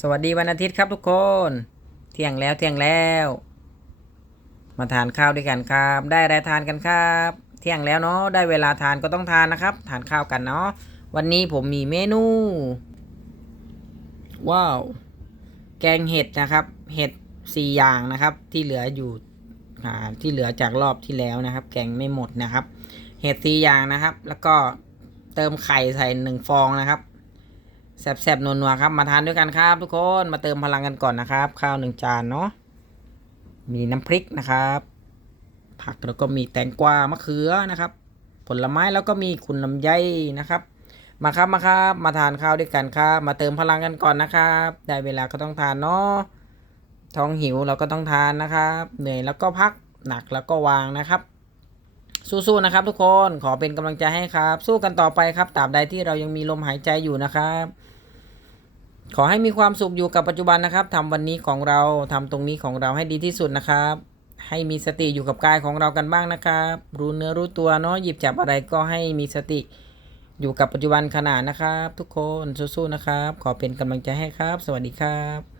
สวัสดีวันอาทิตย์ครับทุกคน เที่ยงแล้วเที่ยงแล้ว มาทานข้าวด้วยกันครับ ได้อะไรทานกันครับ เที่ยงแล้วเนาะได้เวลาทานก็ต้องทานนะครับ ทานข้าวกันเนาะวันนี้ผมมีเมนู ว้าว แกงเห็ดนะครับ เห็ดสี่อย่างนะครับ ที่เหลืออยู่อ่าที่เหลือจากรอบที่แล้วนะครับ แกงไม่หมดนะครับ เห็ดสี่อย่างนะครับ แล้วก็เติมไข่ใส่หนึ่งฟองนะครับ แซ่บๆนัวๆครับ มาทานด้วยกันครับ ทุกคนมาเติมพลังกันก่อนนะครับ ข้าวหนึ่งจานเนาะมีน้ำพริกนะครับ ผักแล้วก็มีแตงกวามะเขือนะครับ ผลไม้แล้วก็มีคุณลำไยนะครับ มาครับมาครับ มาทานข้าวด้วยกันครับ มาเติมพลังกันก่อนนะครับ ได้เวลาก็ต้องทานเนาะท้องหิวเราก็ต้องทานนะครับ เหนื่อยแล้วก็พักหนักแล้วก็วางนะครับ สู้ๆนะครับทุกคนขอเป็นกำลังใจให้ครับ สู้กันต่อไปครับตราบใดที่เรายังมีลมหายใจอยู่นะครับ ขอให้มีความสุขอยู่กับปัจจุบันนะครับทำวันนี้ของเราทำตรงนี้ของเราให้ดีที่สุดนะครับ ให้มีสติอยู่กับกายของเรากันบ้างนะครับ รู้เนื้อรู้ตัวเนาะหยิบจับอะไรก็ให้มีสติอยู่กับปัจจุบันขณะนะครับ ทุกคนสู้ๆนะครับ ขอเป็นกำลังใจให้ครับ สวัสดีครับ